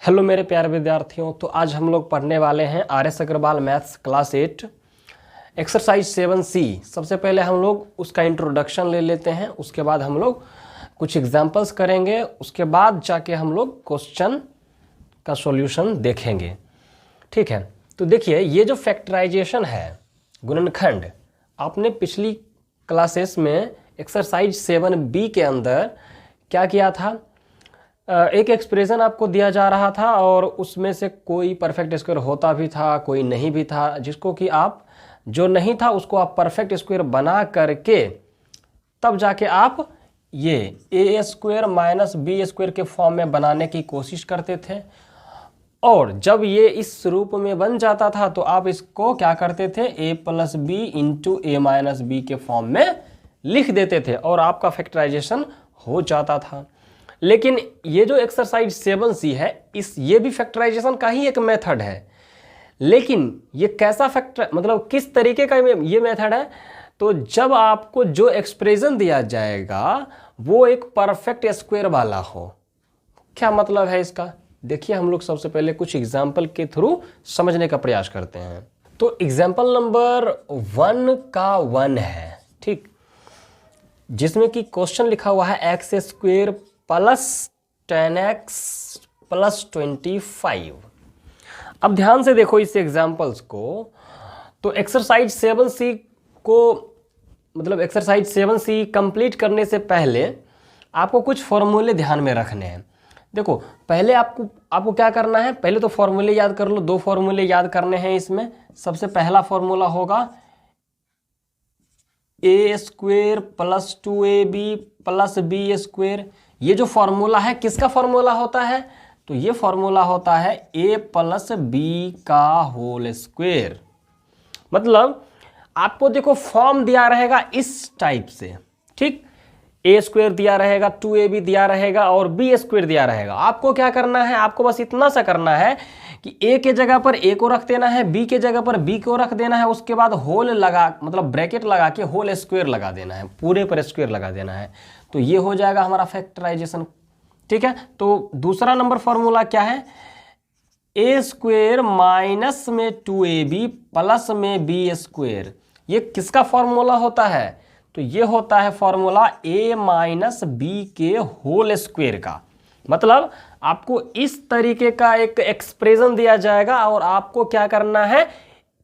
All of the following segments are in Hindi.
हेलो मेरे प्यारे विद्यार्थियों। तो आज हम लोग पढ़ने वाले हैं R S. Agarwal maths class 8 exercise 7C। सबसे पहले हम लोग उसका इंट्रोडक्शन ले लेते हैं, उसके बाद हम लोग कुछ एग्जाम्पल्स करेंगे, उसके बाद जाके हम लोग क्वेश्चन का सॉल्यूशन देखेंगे। ठीक है, तो देखिए ये जो फैक्टराइजेशन है, गुणनखंड, आपने पिछली क्लासेस में एक्सरसाइज 7B के अंदर क्या किया था, एक एक्सप्रेशन आपको दिया जा रहा था और उसमें से कोई परफेक्ट स्क्वायर होता भी था, कोई नहीं भी था, जिसको कि आप जो नहीं था उसको आप परफेक्ट स्क्वायर बना करके तब जाके आप ये A square minus B square के फॉर्म में बनाने की कोशिश करते थे। और जब ये इस रूप में बन जाता था तो आप इसको क्या करते थे, ए प्लस बी इंटू ए माइनस बी के फॉर्म में लिख देते थे और आपका फैक्टराइजेशन हो जाता था। लेकिन ये जो एक्सरसाइज 7C है, ये भी फैक्टराइजेशन का ही एक मेथड है। लेकिन ये कैसा मतलब किस तरीके का ये मेथड है, तो जब आपको जो एक्सप्रेशन दिया जाएगा वो एक परफेक्ट स्क्वायर वाला हो। क्या मतलब है इसका, देखिए हम लोग सबसे पहले कुछ एग्जाम्पल के थ्रू समझने का प्रयास करते हैं। तो एग्जाम्पल नंबर 1 का 1 है, ठीक, जिसमें कि क्वेश्चन लिखा हुआ है x square plus 10x plus 25। अब ध्यान से देखो इस एग्जाम्पल्स को। तो एक्सरसाइज 7C को मतलब एक्सरसाइज 7C कंप्लीट करने से पहले आपको कुछ फॉर्मूले ध्यान में रखने हैं। देखो पहले आपको क्या करना है, पहले तो फॉर्मूले याद कर लो। 2 फॉर्मूले याद करने हैं इसमें। सबसे पहला फॉर्मूला होगा A square plus 2ab plus B square. ये जो फॉर्मूला है किसका फॉर्मूला होता है, तो ये फॉर्मूला होता है a प्लस बी का होल स्क्वायर। मतलब आपको देखो फॉर्म दिया रहेगा इस टाइप से, ठीक, a स्क्वायर दिया रहेगा, 2ab दिया रहेगा और b स्क्वायर दिया रहेगा। आपको क्या करना है, आपको बस इतना सा करना है कि a के जगह पर a को रख देना है, b के जगह पर b को रख देना है, उसके बाद होल लगा मतलब ब्रैकेट लगा के होल स्क्वायर लगा देना है, पूरे पर स्क्वायर लगा देना है। तो ये हो जाएगा हमारा फैक्टराइजेशन। ठीक है, तो दूसरा नंबर फॉर्मूला क्या है, ए स्क्वायर माइनस में 2ab प्लस में बी स्क्वायर। ये किसका फॉर्मूला होता है, तो ये होता है फॉर्मूला a माइनस बी के होल स्क्वायर का। मतलब आपको इस तरीके का एक एक्सप्रेशन दिया जाएगा और आपको क्या करना है,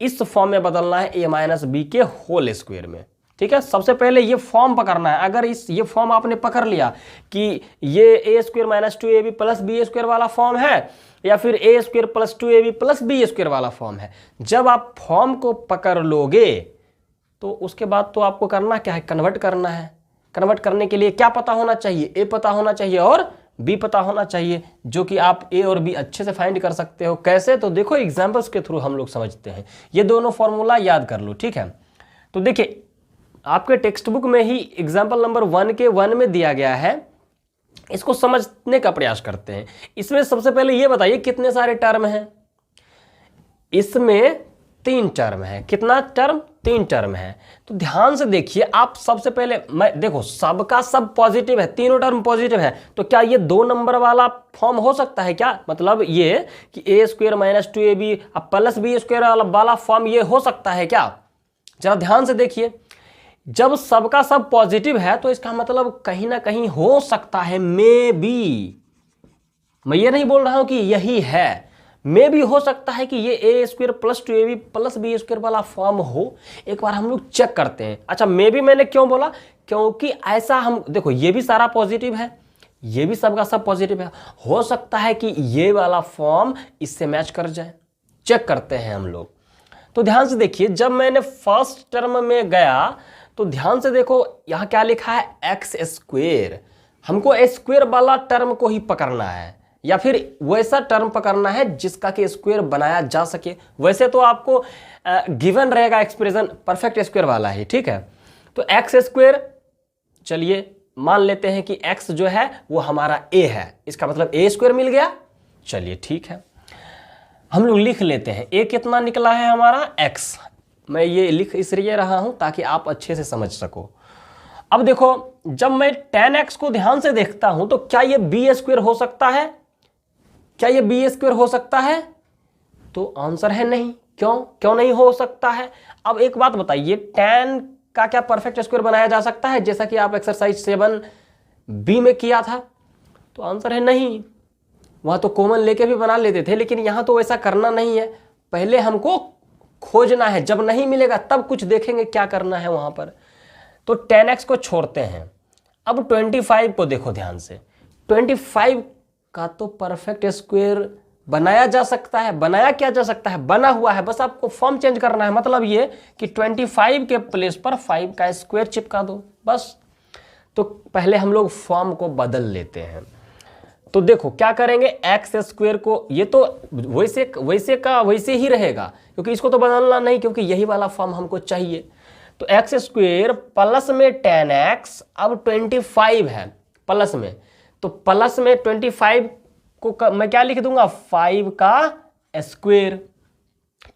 इस फॉर्म में बदलना है a माइनस बी के होल स्क्वायर में। ठीक है, सबसे पहले ये फॉर्म पकड़ना है। अगर ये फॉर्म आपने पकड़ लिया कि ये A square minus 2ab plus B square वाला फॉर्म है या फिर A square plus 2ab plus B square वाला फॉर्म है, जब आप फॉर्म को पकड़ लोगे तो उसके बाद तो आपको करना क्या है, कन्वर्ट करना है। कन्वर्ट करने के लिए क्या पता होना चाहिए, ए पता होना चाहिए और बी पता होना चाहिए, जो कि आप ए और बी अच्छे से फाइंड कर सकते हो। कैसे, तो देखो एग्जाम्पल्स के थ्रू हम लोग समझते हैं। ये दोनों फॉर्मूला याद कर लो, ठीक है। तो देखिए आपके टेक्स्ट बुक में ही एग्जाम्पल नंबर 1 के 1 में दिया गया है, इसको समझने का प्रयास करते हैं। इसमें सबसे पहले ये बताइए कितने सारे टर्म हैं। इसमें 3 टर्म है। कितना टर्म, 3 टर्म है। तो ध्यान से देखिए आप, सबसे पहले देखो सबका सब पॉजिटिव है, तीनों टर्म पॉजिटिव है। तो क्या ये 2 नंबर वाला फॉर्म हो सकता है क्या, मतलब ये कि A square minus 2ab plus B square वाला फॉर्म ये हो सकता है क्या, जरा ध्यान से देखिए। जब सबका सब पॉजिटिव है तो इसका मतलब कहीं ना कहीं हो सकता है, मे बी, मैं ये नहीं बोल रहा हूं कि यही है, मे भी हो सकता है कि ये A square plus 2ab plus B square वाला फॉर्म हो। एक बार हम लोग चेक करते हैं। अच्छा, मे भी मैंने क्यों बोला, क्योंकि ऐसा हम देखो ये भी सारा पॉजिटिव है, ये भी सबका सब पॉजिटिव है, हो सकता है कि ये वाला फॉर्म इससे मैच कर जाए। चेक करते हैं हम लोग। तो ध्यान से देखिए, जब मैंने फर्स्ट टर्म में गया तो ध्यान से देखो यहां क्या लिखा है, एक्स स्क्वायर। हमको स्क्वायर वाला टर्म को ही पकड़ना है या फिर वैसा टर्म पकड़ना है जिसका कि स्क्वायर बनाया जा सके। वैसे तो आपको गिवन रहेगा एक्सप्रेशन परफेक्ट स्क्वायर वाला ही, ठीक है। तो एक्स स्क्वायर, चलिए मान लेते हैं कि एक्स जो है वो हमारा ए है, इसका मतलब ए स्क्वायर मिल गया। चलिए ठीक है, हम लोग लिख लेते हैं ए कितना निकला है हमारा, एक्स। मैं ये लिख इसलिए रहा हूं ताकि आप अच्छे से समझ सको। अब देखो जब मैं 10x को ध्यान से देखता हूं तो क्या ये बी स्क्वायर हो सकता है, क्या ये बी स्क्वायर हो सकता है? तो आंसर है नहीं। क्यों नहीं हो सकता है? अब एक बात बताइए, tan का क्या परफेक्ट स्क्वायर बनाया जा सकता है जैसा कि आप एक्सरसाइज 7B में किया था? तो आंसर है नहीं। वहां तो कॉमन लेके भी बना लेते थे, लेकिन यहां तो ऐसा करना नहीं है। पहले हमको खोजना है, जब नहीं मिलेगा तब कुछ देखेंगे क्या करना है वहां पर। तो tan x को छोड़ते हैं। अब 25 को देखो ध्यान से। 25 का तो परफेक्ट स्क्वायर बनाया जा सकता है। बनाया क्या जा सकता है? बना हुआ है, बस आपको फॉर्म चेंज करना है। मतलब ये कि 25 के प्लेस पर 5 का स्क्वायर चिपका दो, बस। तो पहले हम लोग फॉर्म को बदल लेते हैं। तो देखो क्या करेंगे, एक्स स्क्वायर को, ये तो वैसे का वैसे ही रहेगा, क्योंकि इसको तो बदलना नहीं, क्योंकि यही वाला फॉर्म हमको चाहिए। तो एक्स स्क्वायर प्लस में tan x, अब 25 है प्लस में, तो प्लस में 25 को मैं क्या लिख दूंगा, 5 का स्क्वायर।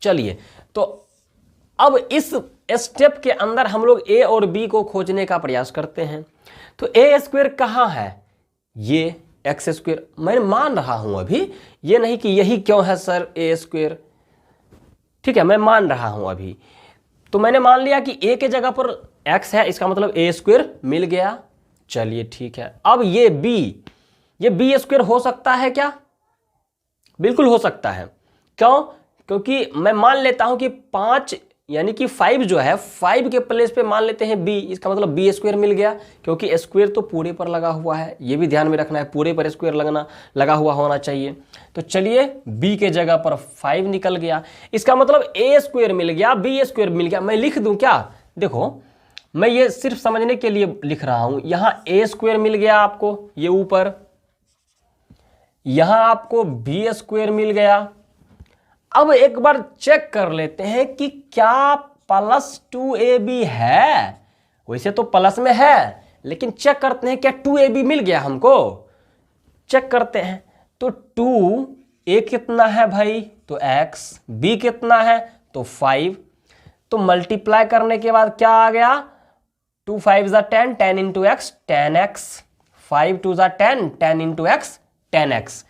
चलिए, तो अब इस स्टेप के अंदर हम लोग a और b को खोजने का प्रयास करते हैं। तो a स्क्वायर कहाँ है? ये एक्स स्क्वायर मैं मान रहा हूं अभी, ये नहीं कि यही क्यों है सर a स्क्वायर, ठीक है, मैं मान रहा हूं अभी। तो मैंने मान लिया कि a के जगह पर x है, इसका मतलब a स्क्वायर मिल गया। चलिए ठीक है। अब ये b स्क्वायर हो सकता है क्या? बिल्कुल हो सकता है। क्यों? क्योंकि मैं मान लेता हूं कि 5 यानी कि 5 जो है, 5 के प्लेस पे मान लेते हैं b, इसका मतलब b स्क्वायर मिल गया, क्योंकि स्क्वायर तो पूरे पर लगा हुआ है, ये भी ध्यान में रखना है, पूरे पर स्क्वायर लगा हुआ होना चाहिए। तो चलिए b के जगह पर 5 निकल गया, इसका मतलब a स्क्वायर मिल गया, b स्क्वायर मिल गया। मैं लिख दूं क्या? देखो मैं ये सिर्फ समझने के लिए लिख रहा हूं। यहां a स्क्वायर मिल गया आपको, ये ऊपर, यहां आपको b स्क्वायर मिल गया। अब एक बार चेक कर लेते हैं कि क्या प्लस 2ab है। वैसे तो प्लस में है, लेकिन चेक करते हैं क्या 2ab मिल गया हमको। चेक करते हैं। तो 2a कितना है भाई? तो x, b कितना है? तो 5। तो मल्टीप्लाई करने के बाद क्या आ गया? 2 5 10, 10 into x 10x, 5 2 10, 10 into x 10x,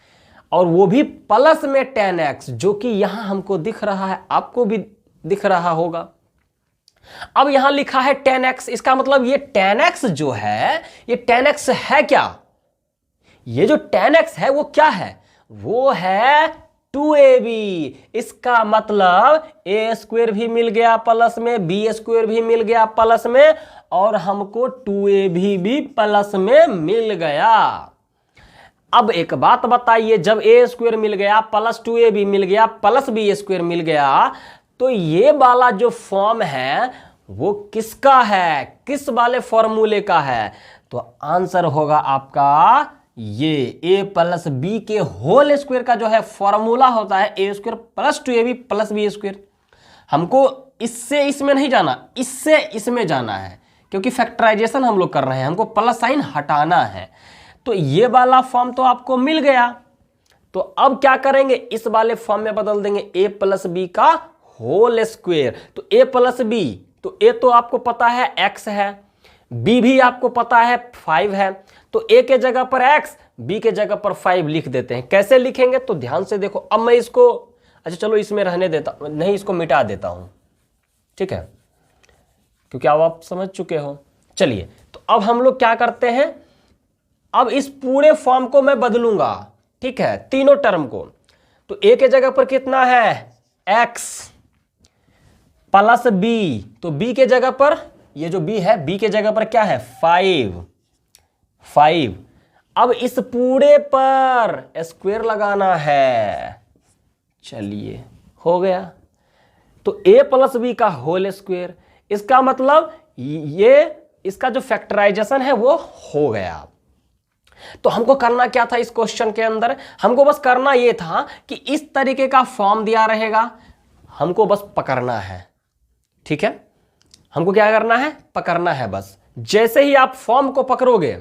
और वो भी प्लस में 10x, जो कि यहां हमको दिख रहा है, आपको भी दिख रहा होगा। अब यहां लिखा है 10x, इसका मतलब ये 10x जो है, ये 10x है क्या? ये जो 10x है वो क्या है? वो है 2ab। इसका मतलब a स्क्वायर भी मिल गया प्लस में, b स्क्वायर भी मिल गया प्लस में, और हमको 2ab भी प्लस में मिल गया। अब एक बात बताइए, जब a स्क्वायर मिल गया प्लस 2ab मिल गया प्लस b स्क्वायर मिल गया, तो ये वाला जो फॉर्म है वो किसका है? किस वाले फॉर्मूले का है? तो आंसर होगा आपका ये a प्लस b के होल स्क्वायर का जो है फॉर्मूला होता है a square plus 2ab plus b square. हमको इससे इसमें नहीं जाना, इससे इसमें जाना है, क्योंकि फैक्टराइजेशन हम लोग कर रहे हैं, हमको प्लस साइन हटाना है। तो ये वाला फॉर्म तो आपको मिल गया। तो अब क्या करेंगे, इस वाले फॉर्म में बदल देंगे a प्लस बी का होल स्क्वायर। तो a प्लस बी, तो a तो आपको पता है x है, b भी आपको पता है 5 है, तो a के जगह पर x, b के जगह पर 5 लिख देते हैं। कैसे लिखेंगे तो ध्यान से देखो। अब मैं इसको, अच्छा चलो इसमें रहने देता, नहीं इसको मिटा देता हूं, ठीक है, क्योंकि अब आप समझ चुके हो। चलिए, तो अब हम लोग क्या करते हैं, अब इस पूरे फॉर्म को मैं बदलूंगा, ठीक है, तीनों टर्म को। तो a के जगह पर कितना है? x प्लस b, तो b के जगह पर, ये जो b है, b के जगह पर क्या है? 5। अब इस पूरे पर स्क्वायर लगाना है। चलिए हो गया। तो a प्लस बी का होल स्क्वायर, इसका मतलब ये, इसका जो फैक्टराइजेशन है वो हो गया। तो हमको करना क्या था इस क्वेश्चन के अंदर? हमको बस करना ये था कि इस तरीके का फॉर्म दिया रहेगा, हमको बस पकड़ना है, ठीक है। हमको क्या करना है? पकड़ना है बस। जैसे ही आप फॉर्म को पकड़ोगे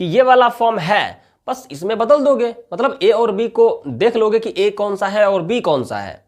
कि ये वाला फॉर्म है, बस इसमें बदल दोगे, मतलब a और b को देख लोगे कि a कौन सा है और b कौन सा है,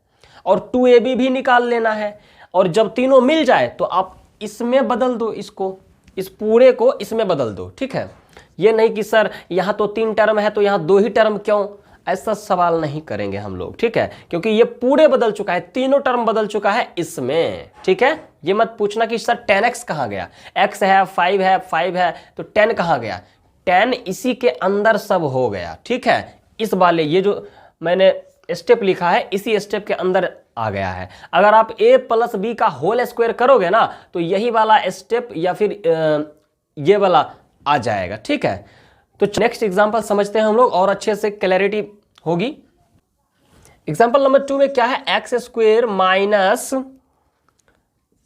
और 2ab भी निकाल लेना है। और जब तीनों मिल जाए तो आप इसमें बदल दो, इसको, इस पूरे को इसमें बदल दो, ठीक है। ये नहीं कि सर यहां तो 3 टर्म है तो यहां 2 ही टर्म क्यों? ऐसा सवाल नहीं करेंगे हम लोग, ठीक है, क्योंकि ये पूरे बदल चुका है, तीनों टर्म बदल चुका है इसमें, ठीक है। ये मत पूछना कि सर 10x कहाँ गया, x है 5 है तो 10 कहाँ गया, 10 इसी के अंदर सब हो गया, ठीक है। इस वाले ये जो मैंने स्टेप लिखा है इसी स्टेप के अंदर आ गया है। अगर आप a प्लस बी का होल स्क्वायर करोगे ना तो यही वाला स्टेप या फिर ये वाला आ जाएगा, ठीक है। तो नेक्स्ट एग्जांपल समझते हैं हम लोग और अच्छे से क्लैरिटी होगी। एग्जांपल नंबर 2 में क्या है, x square minus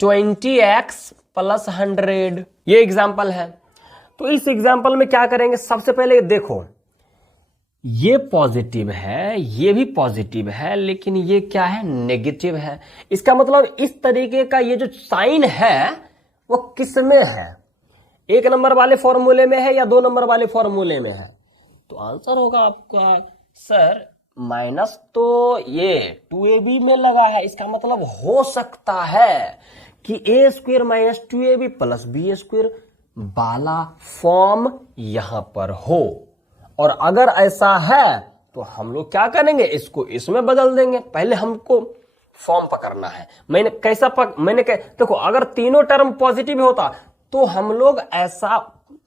20x plus 100, ये एग्जांपल है। तो इस एग्जांपल में क्या करेंगे, सबसे पहले देखो ये पॉजिटिव है, ये भी पॉजिटिव है, लेकिन ये क्या है, नेगेटिव है। इसका मतलब इस तरीके का ये जो साइन है वो किस में है, 1 नंबर वाले फॉर्मूले में है या 2 नंबर वाले फॉर्मूले में है। तो आंसर होगा आपका सर माइनस तो ये 2ab में लगा है, इसका मतलब हो सकता है कि a square minus 2ab plus B square वाला फॉर्म यहां पर हो। और अगर ऐसा है तो हम लोग क्या करेंगे, इसको इसमें बदल देंगे। पहले हमको फॉर्म पकड़ना है। देखो अगर तीनों टर्म पॉजिटिव होता तो हम लोग ऐसा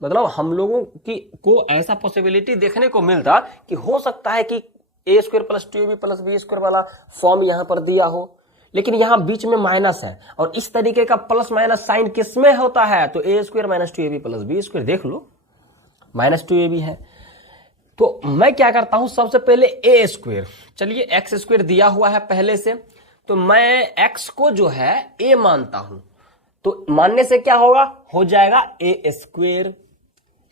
मतलब हम लोगों की को ऐसा पॉसिबिलिटी देखने को मिलता कि हो सकता है कि a square plus 2ab plus B square वाला फॉर्म यहां पर दिया हो, लेकिन यहां बीच में माइनस है और इस तरीके का प्लस माइनस साइन किसमें होता है, तो a square minus 2ab plus B square, देख लो माइनस 2ab है। तो मैं क्या करता हूं, सबसे पहले a स्क्वायर, चलिए एक्स स्क्वायर दिया हुआ है पहले से, तो मैं x को जो है a मानता हूं, तो मानने से क्या होगा, हो जाएगा a स्क्वायर।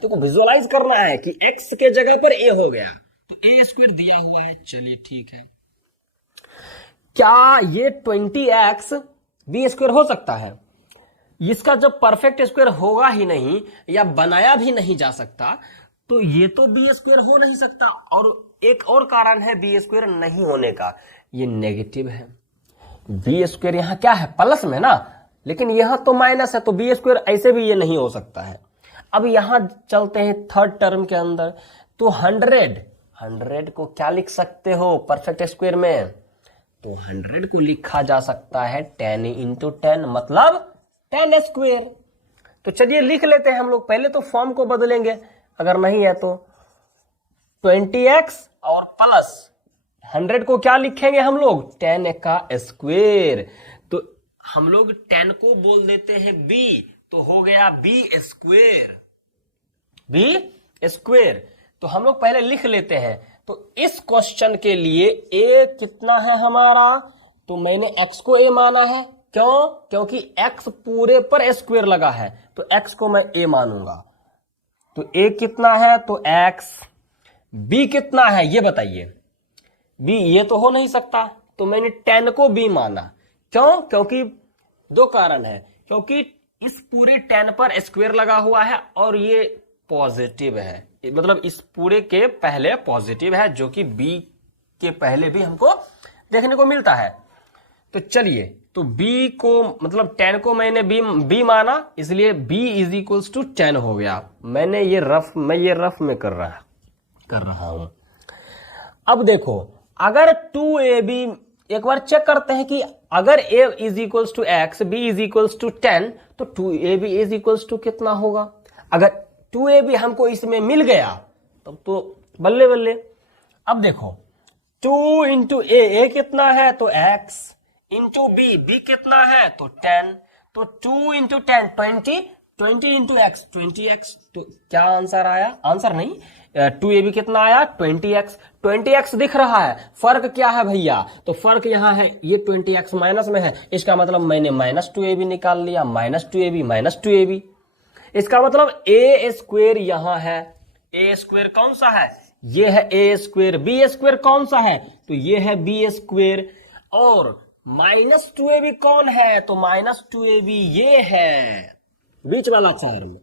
तो विजुअलाइज करना है कि x के जगह पर a हो गया, तो a स्क्वायर दिया हुआ है, चलिए ठीक है। क्या ये 20x b स्क्वायर हो सकता है, इसका जब परफेक्ट स्क्वायर होगा ही नहीं या बनाया भी नहीं जा सकता तो ये तो बी स्क्वायर हो नहीं सकता। और एक और कारण है बी स्क्वायर नहीं होने का, ये नेगेटिव है। बी स्क्वायर यहां क्या है, प्लस में ना, लेकिन यहां तो माइनस है, तो बी स्क्वायर ऐसे भी ये नहीं हो सकता है। अब यहां चलते हैं थर्ड टर्म के अंदर, तो 100 को क्या लिख सकते हो परफेक्ट स्क्वायर में, तो 100 को लिखा जा सकता है 10 इंटू 10 मतलब 10 स्क्वायर। तो चलिए लिख लेते हैं हम लोग, पहले तो फॉर्म को बदलेंगे, अगर नहीं है तो 20x और प्लस 100 को क्या लिखेंगे हम लोग, 10 का स्क्वायर। तो हम लोग 10 को बोल देते हैं b, तो हो गया b स्क्वायर। तो हम लोग पहले लिख लेते हैं। तो इस क्वेश्चन के लिए a कितना है हमारा, तो मैंने x को a माना है, क्यों, क्योंकि x पूरे पर स्क्वायर लगा है, तो x को मैं a मानूंगा। तो a कितना है, तो x, b कितना है ये बताइए, b ये तो हो नहीं सकता, तो मैंने 10 को b माना, क्यों, क्योंकि 2 कारण है, क्योंकि इस पूरे 10 पर स्क्वायर लगा हुआ है और ये पॉजिटिव है, मतलब इस पूरे के पहले पॉजिटिव है, जो कि b के पहले भी हमको देखने को मिलता है। तो चलिए, तो b को मतलब 10 को मैंने b माना, इसलिए b इज इक्वल्स टू 10 हो गया। मैं ये रफ में कर रहा हूं। अब देखो अगर 2ab, एक बार चेक करते हैं कि अगर a is equals to x, b is equals to 10, तो 2ab इज इक्वल्स टू कितना होगा। अगर 2ab हमको इसमें मिल गया तब तो बल्ले बल्ले। अब देखो 2 इंटू a कितना है, तो x, इंटू b कितना है, तो 10, तो 2 इंटू 10 20 इंटू x 20x। तो क्या आंसर आया, आंसर नहीं, 2ab कितना आया, 20x दिख रहा है। फर्क क्या है भैया, तो फर्क यहाँ है, ये 20x माइनस में है, इसका मतलब मैंने माइनस 2ab निकाल लिया, माइनस 2ab। इसका मतलब a स्क्वायर यहाँ है, a स्क्वायर कौन सा है, ये है a स्क्वायर, b स्क्वायर कौन सा है, तो ये है b स्क्वायर, और माइनस 2ab कौन है, तो माइनस 2ab ये है बीच वाला टर्म।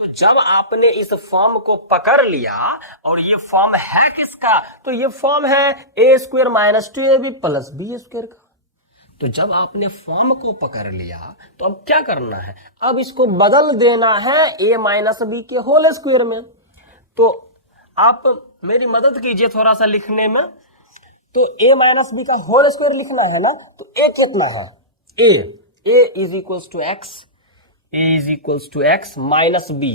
तो जब आपने इस फॉर्म को पकड़ लिया, और ये फॉर्म है किसका, तो ये फॉर्म है a square minus 2ab plus b square का। तो जब आपने फॉर्म को पकड़ लिया तो अब क्या करना है, अब इसको बदल देना है a माइनस b के होल स्क्वायर में। तो आप मेरी मदद कीजिए थोड़ा सा लिखने में। तो a माइनस बी का होल स्क्वायर लिखना है ना, तो a कितना है, a is equals to X, a is equals to X minus B,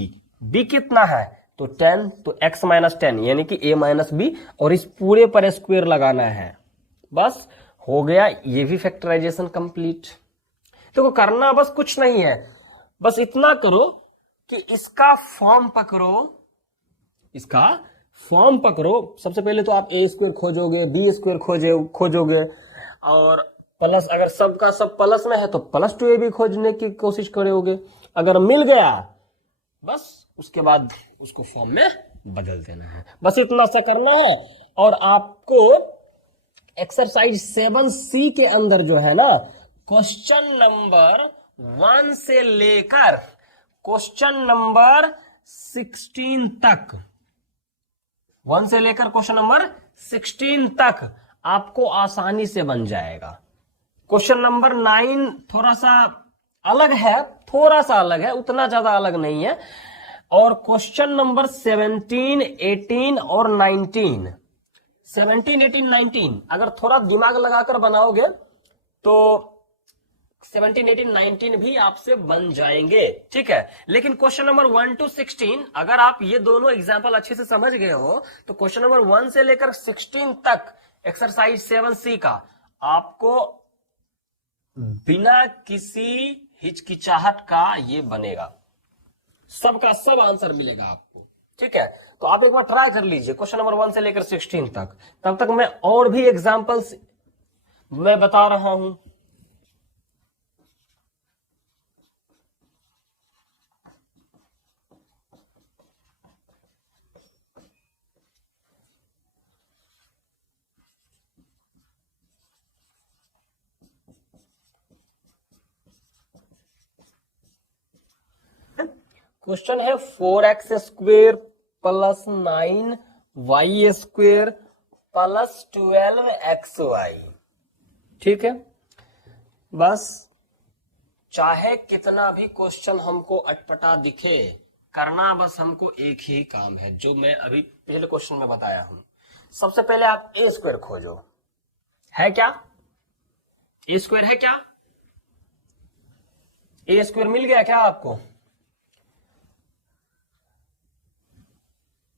b कितना है तो 10, तो x माइनस 10 यानी कि a माइनस बी, और इस पूरे पर स्क्वायर लगाना है। बस हो गया, ये भी फैक्टराइजेशन कंप्लीट। तो करना बस कुछ नहीं है, बस इतना करो कि इसका फॉर्म पकड़ो, इसका फॉर्म पकड़ो। सबसे पहले तो आप ए स्क्वायर खोजोगे, बी स्क्वायर खोजोगे, और प्लस, अगर सबका सब प्लस में है तो प्लस 2ab खोजने की कोशिश करोगे। अगर मिल गया बस उसके बाद उसको फॉर्म में बदल देना है, बस इतना सा करना है। और आपको एक्सरसाइज 7C के अंदर जो है ना, क्वेश्चन नंबर 1 से लेकर क्वेश्चन नंबर 16 तक, 1 से लेकर क्वेश्चन नंबर 16 तक आपको आसानी से बन जाएगा। क्वेश्चन नंबर 9 थोड़ा सा अलग है, उतना ज्यादा अलग नहीं है। और क्वेश्चन नंबर 17, 18 और 19, 17, 18, 19 अगर थोड़ा दिमाग लगाकर बनाओगे तो 17, 18, 19 भी आपसे बन जाएंगे, ठीक है। लेकिन क्वेश्चन नंबर 1 to 16 अगर आप ये दोनों एग्जाम्पल अच्छे से समझ गए हो तो क्वेश्चन नंबर 1 से लेकर 16 तक एक्सरसाइज 7C का आपको बिना किसी हिचकिचाहट का ये बनेगा, सबका सब आंसर मिलेगा आपको, ठीक है। तो आप एक बार ट्राई कर लीजिए क्वेश्चन नंबर 1 से लेकर 16 तक। तब तक मैं और भी एग्जाम्पल्स मैं बता रहा हूं। क्वेश्चन है 4x square plus 9y square plus 12xy, ठीक है। बस चाहे कितना भी क्वेश्चन हमको अटपटा दिखे, करना बस हमको एक ही काम है जो मैं अभी पहले क्वेश्चन में बताया हूं। सबसे पहले आप ए स्क्वायर खोजो, है क्या, ए स्क्वायर है क्या, ए स्क्वायर मिल गया क्या आपको?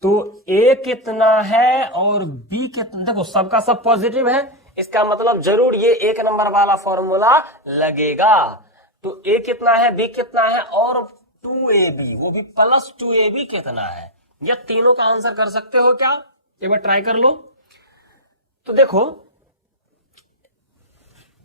तो ए कितना है और बी कितना, देखो सबका सब पॉजिटिव है, इसका मतलब जरूर ये एक नंबर वाला फॉर्मूला लगेगा। तो ए कितना है, बी कितना है और 2ab, वो भी प्लस 2ab कितना है, या तीनों का आंसर कर सकते हो क्या? एक बार ट्राई कर लो। तो देखो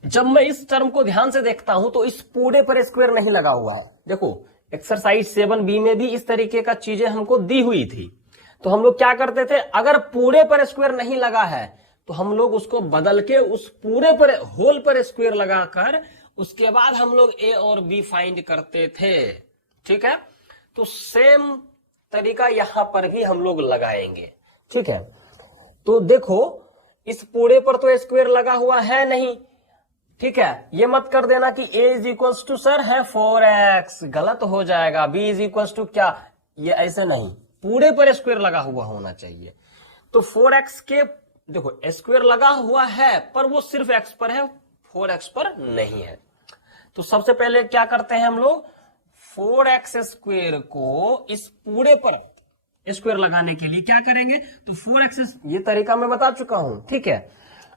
जब मैं इस टर्म को ध्यान से देखता हूं तो इस पूरे पर स्क्वायर नहीं लगा हुआ है। देखो एक्सरसाइज 7B में भी इस तरीके का चीजें हमको दी हुई थी, तो हम लोग क्या करते थे, अगर पूरे पर स्क्वायर नहीं लगा है तो हम लोग उसको बदल के उस पूरे पर होल पर स्क्वायर लगाकर उसके बाद हम लोग ए और बी फाइंड करते थे, ठीक है। तो सेम तरीका यहां पर भी हम लोग लगाएंगे, ठीक है। तो देखो इस पूरे पर तो स्क्वायर लगा हुआ है नहीं, ठीक है। ये मत कर देना कि a is equals to sir है 4x, गलत हो जाएगा। b इज इक्वल्स टू क्या, ये ऐसे नहीं, पूरे पर स्क्वायर लगा हुआ होना चाहिए। तो 4x के देखो स्क्वायर लगा हुआ है पर वो सिर्फ x पर है, 4x पर नहीं है। तो सबसे पहले क्या करते हैं हम लोग, 4x स्क्वायर को इस पूरे पर स्क्वायर लगाने के लिए क्या करेंगे, तो 4x, ये तरीका मैं बता चुका हूं, ठीक है।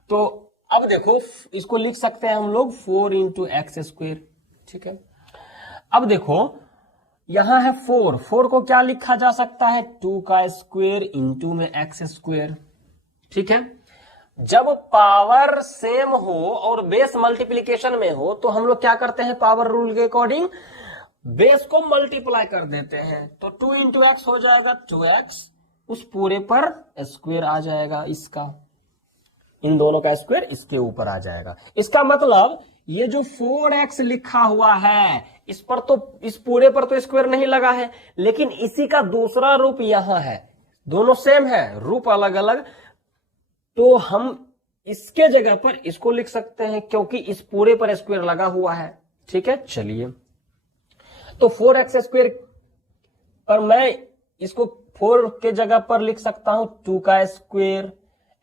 तो अब देखो इसको लिख सकते हैं हम लोग 4 इंटू एक्स स्क्वायर, ठीक है। अब देखो यहां है 4 को क्या लिखा जा सकता है, 2 का स्क्वायर इंटू में एक्स स्क्वायर, ठीक है। जब पावर सेम हो और बेस मल्टीप्लीकेशन में हो तो हम लोग क्या करते हैं, पावर रूल के अकॉर्डिंग बेस को मल्टीप्लाई कर देते हैं। तो 2 इंटू एक्स हो जाएगा 2x, उस पूरे पर स्क्वायर आ जाएगा, इसका इन दोनों का स्क्वायर इसके ऊपर आ जाएगा। इसका मतलब ये जो 4x लिखा हुआ है इस पर तो, इस पूरे पर तो स्क्वायर नहीं लगा है, लेकिन इसी का दूसरा रूप यहां है, दोनों सेम है, रूप अलग अलग, तो हम इसके जगह पर इसको लिख सकते हैं क्योंकि इस पूरे पर स्क्वायर लगा हुआ है, ठीक है। चलिए तो 4x स्क्वायर पर मैं इसको 4 के जगह पर लिख सकता हूं 2 का स्क्वायर,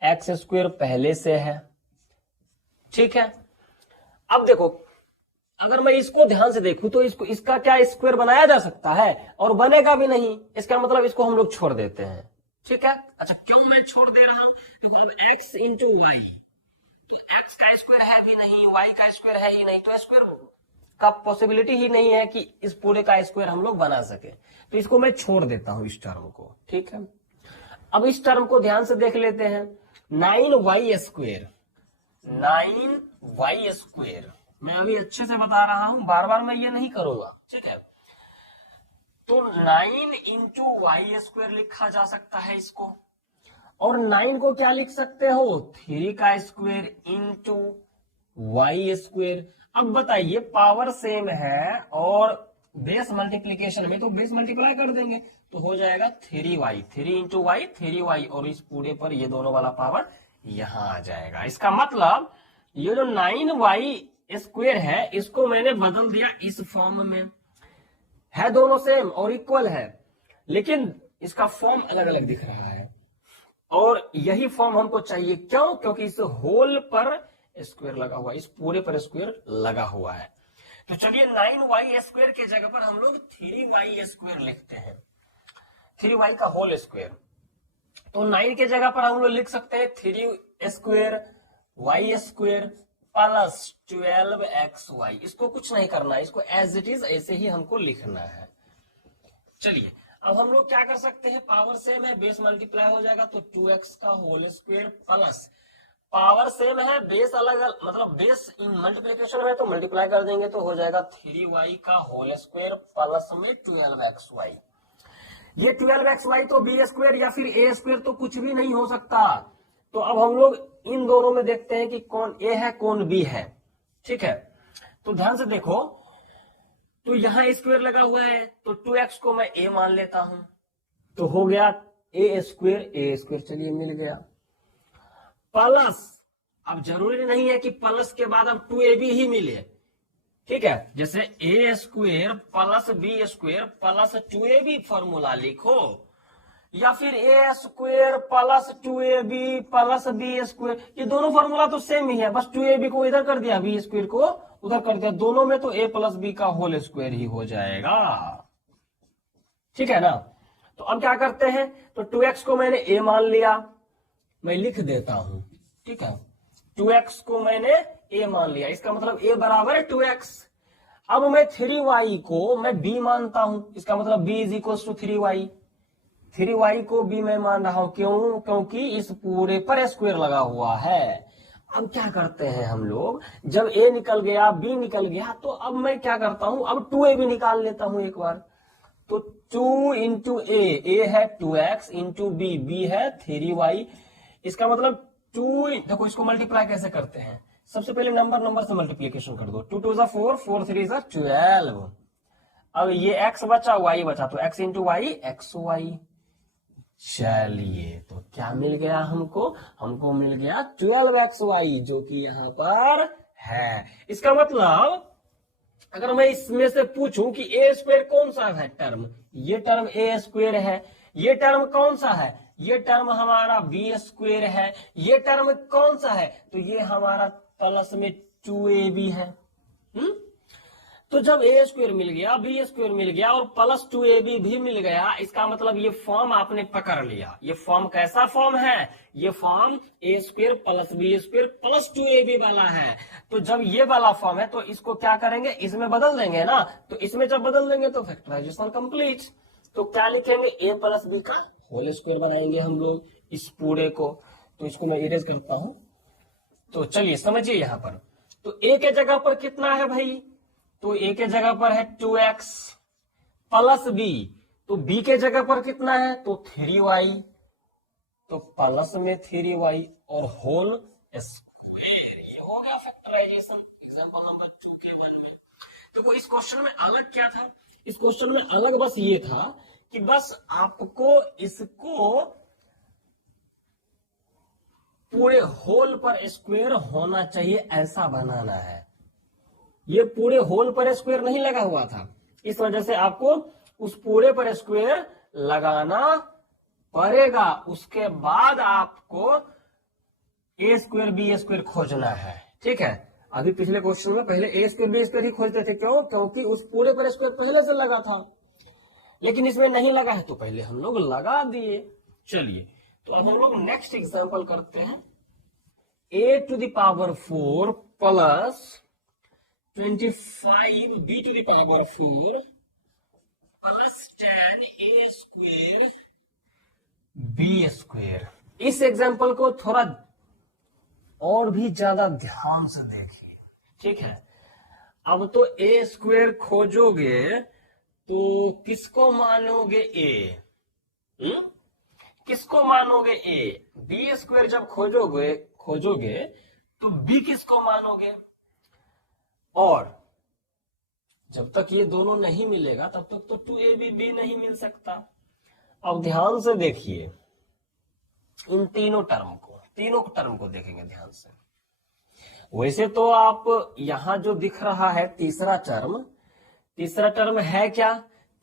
एक्स स्क्वायर पहले से है, ठीक है। अब देखो अगर मैं इसको ध्यान से देखूं तो इसका क्या स्क्वायर बनाया जा सकता है, और बनेगा भी नहीं, इसका मतलब इसको हम लोग छोड़ देते हैं, ठीक है। अच्छा क्यों मैं छोड़ दे रहा हूं, देखो अब x इंटू वाई, तो x का स्क्वायर है भी नहीं, y का स्क्वायर है ही नहीं, तो स्क्वायर का पॉसिबिलिटी ही नहीं है कि इस पूरे का स्क्वायर हम लोग बना सके, तो इसको मैं छोड़ देता हूं इस टर्म को, ठीक है। अब इस टर्म को ध्यान से देख लेते हैं, 9y स्क्वायर, 9y स्क्वायर, मैं अभी अच्छे से बता रहा हूं, बार बार मैं ये नहीं करूंगा, ठीक है। तो 9 इंटू वाई स्क्वायर लिखा जा सकता है इसको, और 9 को क्या लिख सकते हो, 3 का स्क्वायर इंटू वाई स्क्वायर। अब बताइए पावर सेम है और बेस मल्टीप्लीकेशन में तो बेस मल्टीप्लाई कर देंगे तो हो जाएगा 3y, 3 इंटू वाई 3y, और इस पूरे पर ये दोनों वाला पावर यहां आ जाएगा। इसका मतलब ये जो 9y स्क्वायर है इसको मैंने बदल दिया इस फॉर्म में, है दोनों सेम और इक्वल है, लेकिन इसका फॉर्म अलग अलग दिख रहा है, और यही फॉर्म हमको चाहिए, क्यों, क्योंकि इस होल पर स्क्वायर लगा हुआ है, इस पूरे पर स्क्वायर लगा हुआ है। तो चलिए 9y स्क्वायर के जगह पर हम लोग 3y स्क्वायर लिखते हैं, 3y का होल स्क्वायर। तो 9 के जगह पर हम लोग लिख सकते हैं 3 square y square plus 12xy। इसको कुछ नहीं करना है, इसको एज इट इज ऐसे ही हमको लिखना है। चलिए अब हम लोग क्या कर सकते हैं, पावर सेम है, बेस मल्टीप्लाई हो जाएगा, तो 2x का whole square plus power same है, बेस अलग मतलब बेस इन मल्टीप्लीकेशन में तो मल्टीप्लाई कर देंगे तो हो जाएगा 3y का होल स्क्वायर प्लस में 12xy। ये 12xy तो बी स्क्वायर या फिर ए स्क्वायर तो कुछ भी नहीं हो सकता। तो अब हम लोग इन दोनों में देखते हैं कि कौन ए है कौन बी है, ठीक है। तो ध्यान से देखो, तो यहां स्क्वायर लगा हुआ है तो 2x को मैं a मान लेता हूं, तो हो गया a स्क्वायर, चलिए मिल गया, प्लस अब जरूरी नहीं है कि प्लस के बाद अब 2ab ही मिले, ठीक है। जैसे a square plus B square plus 2ab formula लिखो, या फिर a square plus 2ab plus B square, ये दोनों फॉर्मूला तो सेम ही है, बस 2ab को इधर कर दिया, बी स्क्वायर को उधर कर दिया, दोनों में तो a प्लस बी का होल स्क्वायर ही हो जाएगा, ठीक है ना। तो अब क्या करते हैं, तो 2x को मैंने a मान लिया, मैं लिख देता हूं, ठीक है। 2x को मैंने a मान लिया, इसका मतलब a बराबर है 2x। अब मैं 3y को मैं b मानता हूं, इसका मतलब b is equal to 3y, 3y को b मैं मान रहा हूं, क्यों, क्योंकि इस पूरे पर स्क्वायर लगा हुआ है। अब क्या करते हैं हम लोग, जब a निकल गया b निकल गया, तो अब मैं क्या करता हूं, अब 2a भी निकाल लेता हूं एक बार, तो 2 इंटू a है 2x इंटू b है 3y, इसका मतलब 2, देखो इसको मल्टीप्लाई कैसे करते हैं, सबसे पहले नंबर से मल्टीप्लीकेशन कर दो, 2 2 4 4 3 12। अब ये x बचा y बचा, तो x इंटू वाई xy। चलिए तो क्या मिल गया हमको मिल गया 12xy, जो कि यहां पर है। इसका मतलब अगर मैं इसमें से पूछूं कि a स्क्वायर कौन सा है टर्म, ये टर्म a स्क्वायर है, ये टर्म कौन सा है, ये टर्म हमारा बी स्क्वायर है, ये टर्म कौन सा है, तो ये हमारा प्लस में 2ab है। तो जब a स्क्वायर मिल गया, बी स्क्वायर मिल गया और प्लस 2ab भी मिल गया, इसका मतलब ये फॉर्म आपने पकड़ लिया। ये फॉर्म कैसा फॉर्म है, ये form a square plus B square plus 2ab वाला है। तो जब ये वाला फॉर्म है तो इसको क्या करेंगे, इसमें बदल देंगे ना, तो इसमें जब बदल देंगे तो फैक्टराइजेशन कंप्लीट। तो क्या लिखेंगे, a प्लस बी का होल स्क्वायर बनाएंगे हम लोग इस पूरे को। तो इसको मैं इरेज करता हूं, तो चलिए समझिए यहां पर, तो a के जगह पर कितना है भाई, तो a के जगह पर है 2x प्लस b, तो b के जगह पर कितना है, तो 3y, तो प्लस में 3y और होल स्क्वायर। ये हो गया फैक्टराइजेशन एग्जांपल नंबर 2 के 1 में। देखो इस क्वेश्चन में अलग क्या था, इस क्वेश्चन में अलग बस ये था कि बस आपको इसको पूरे होल पर स्क्वायर होना चाहिए ऐसा बनाना है। ये पूरे होल पर स्क्वायर नहीं लगा हुआ था, इस वजह से आपको उस पूरे पर स्क्वायर लगाना पड़ेगा, उसके बाद आपको ए स्क्वायर बी स्क्वायर खोजना है। ठीक है, अभी पिछले क्वेश्चन में पहले ए स्क्वायर बी स्क्वायर ही खोजते थे, क्यों? क्योंकि उस पूरे पर स्क्वायर पहले से लगा था, लेकिन इसमें नहीं लगा है तो पहले हम लोग लगा दिए। चलिए, तो अब हम लोग नेक्स्ट एग्जांपल करते हैं। a to the power 4 plus 25 b to the power 4 plus 10 a square b square. इस एग्जांपल को थोड़ा और भी ज्यादा ध्यान से देखिए। ठीक है, अब तो a स्क्वायर खोजोगे तो किसको मानोगे a? किसको मानोगे a? b स्क्वायर जब खोजोगे तो b किसको मानोगे? और जब तक ये दोनों नहीं मिलेगा तब तक तो 2ab b नहीं मिल सकता। अब ध्यान से देखिए इन तीनों टर्म को देखेंगे ध्यान से। वैसे तो आप यहां जो दिख रहा है तीसरा टर्म है क्या?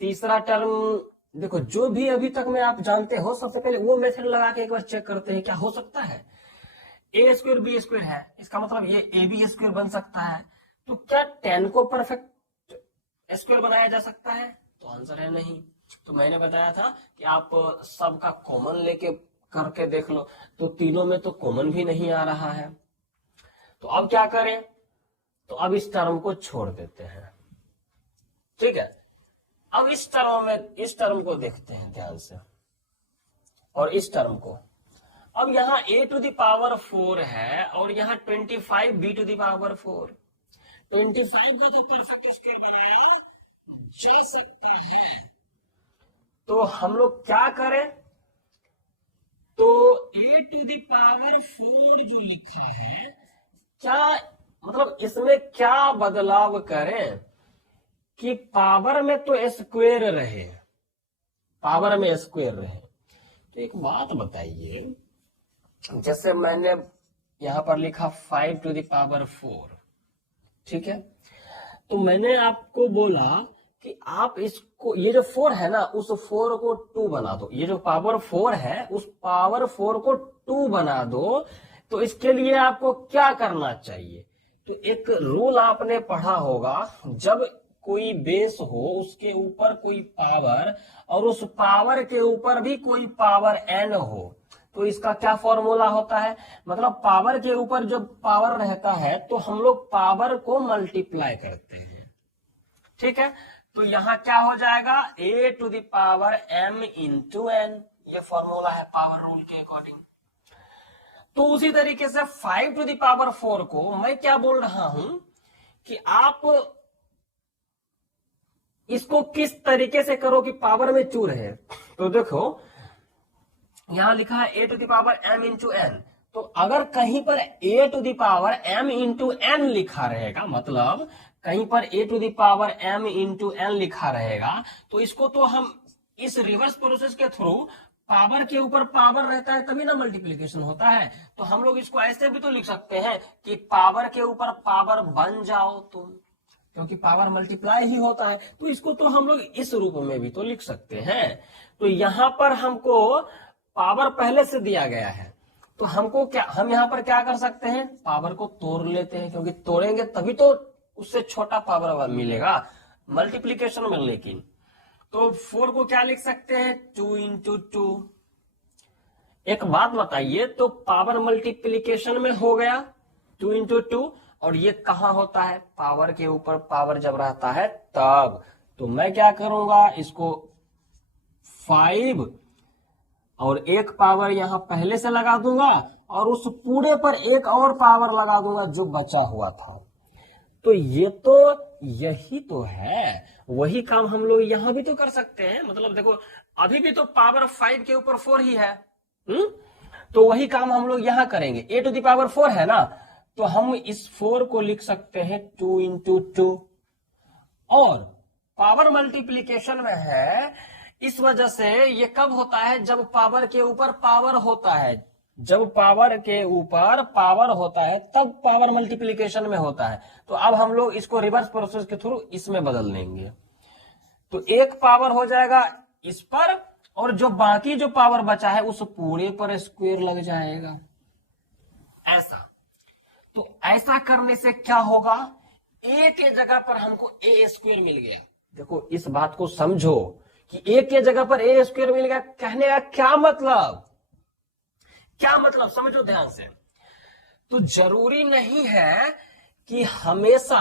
तीसरा टर्म देखो, जो भी अभी तक में आप जानते हो, सबसे पहले वो मेथड लगा के एक बार चेक करते हैं क्या हो सकता है। ए स्क्वायर बी स्क्वायर है, इसका मतलब ये ए बी स्क्वायर बन सकता है। तो क्या 10 को परफेक्ट स्क्वायर बनाया जा सकता है? तो आंसर है नहीं। तो मैंने बताया था कि आप सबका कॉमन लेके करके देख लो, तो तीनों में तो कॉमन भी नहीं आ रहा है। तो अब क्या करें? तो अब इस टर्म को छोड़ देते हैं। ठीक है, अब इस टर्म को देखते हैं ध्यान से, और इस टर्म को। अब यहाँ a टू द पावर 4 है और यहाँ 25 b टू द पावर 4। 25 का तो परफेक्ट स्क्वायर बनाया जा सकता है। तो हम लोग क्या करें? तो a टू द पावर 4 जो लिखा है, क्या मतलब इसमें क्या बदलाव करें कि पावर में तो स्क्वायर रहे, तो एक बात बताइए, जैसे मैंने यहां पर लिखा 5 टू द पावर 4, ठीक है, तो मैंने आपको बोला कि आप इसको, ये जो 4 है ना, उस 4 को 2 बना दो। ये जो पावर 4 है उस पावर 4 को 2 बना दो। तो इसके लिए आपको क्या करना चाहिए? तो एक रूल आपने पढ़ा होगा, जब कोई बेस हो उसके ऊपर कोई पावर और उस पावर के ऊपर भी कोई पावर n हो, तो इसका क्या फॉर्मूला होता है? मतलब पावर के ऊपर जब पावर रहता है तो हम लोग पावर को मल्टीप्लाई करते हैं। ठीक है, तो यहां क्या हो जाएगा? a to the power m into n, ये फॉर्मूला है पावर रूल के अकॉर्डिंग। तो उसी तरीके से 5 टू द पावर 4 को मैं क्या बोल रहा हूं कि आप इसको किस तरीके से करो कि पावर में 2 रहे। तो देखो यहां लिखा है a to the power m into n, तो अगर कहीं पर a to the power m into n लिखा रहेगा, मतलब कहीं पर a to the power m into n लिखा रहेगा, तो इसको तो हम इस रिवर्स प्रोसेस के थ्रू, पावर के ऊपर पावर रहता है तभी ना मल्टीप्लीकेशन होता है। तो हम लोग इसको ऐसे भी तो लिख सकते हैं कि पावर के ऊपर पावर बन जाओ तुम, क्योंकि पावर मल्टीप्लाई ही होता है। तो इसको तो हम लोग इस रूप में भी तो लिख सकते हैं। तो यहां पर हमको पावर पहले से दिया गया है, तो हमको क्या, हम यहां पर क्या कर सकते हैं? पावर को तोड़ लेते हैं, क्योंकि तोड़ेंगे तभी तो उससे छोटा पावर मिलेगा मल्टीप्लीकेशन में। लेकिन तो 4 को क्या लिख सकते हैं? 2 इंटू 2। एक बात बताइए, तो पावर मल्टीप्लीकेशन में हो गया 2 इंटू 2, और ये कहां होता है? पावर के ऊपर पावर जब रहता है तब। तो मैं क्या करूंगा, इसको 5 और एक पावर यहां पहले से लगा दूंगा, और उस पूरे पर एक और पावर लगा दूंगा जो बचा हुआ था। तो ये तो यही तो है, वही काम हम लोग यहां भी तो कर सकते हैं। मतलब देखो अभी भी तो पावर 5 के ऊपर 4 ही है, तो वही काम हम लोग यहां करेंगे। a टू द पावर 4 है ना, तो हम इस 4 को लिख सकते हैं 2 इंटू 2, और पावर मल्टीप्लीकेशन में है, इस वजह से ये कब होता है? जब पावर के ऊपर पावर होता है। जब पावर के ऊपर पावर होता है तब पावर मल्टीप्लीकेशन में होता है। तो अब हम लोग इसको रिवर्स प्रोसेस के थ्रू इसमें बदल लेंगे। तो एक पावर हो जाएगा इस पर और जो बाकी जो पावर बचा है उस पूरे पर स्क्वायर लग जाएगा, ऐसा। तो ऐसा करने से क्या होगा, ए के जगह पर हमको ए स्क्वायर मिल गया। देखो इस बात को समझो कि ए के जगह पर ए स्क्वायर मिल गया, कहने का क्या मतलब, क्या मतलब समझो ध्यान से। तो जरूरी नहीं है कि हमेशा